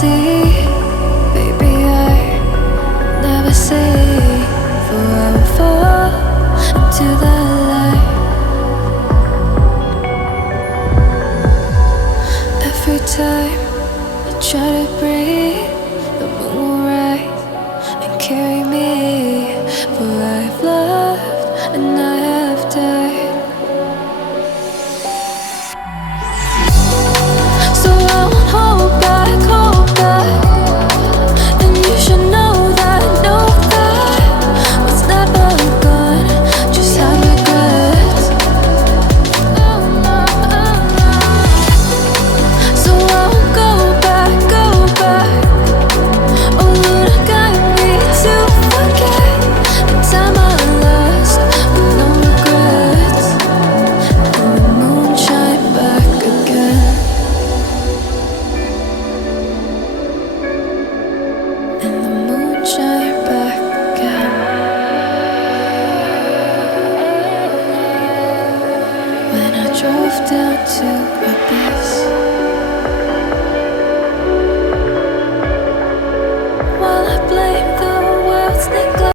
see, baby, I never say, for I will fall into the light. Every time I try to breathe, the moon will rise and carry me, for I've loved and I have died. So I won't hold back, and you should know that what's never gone just have regrets. So I won't go back. Oh Lord, got me to forget the time I lost with no regrets, and the moon shine back again. And the moon shine back again. When I drove down to abyss.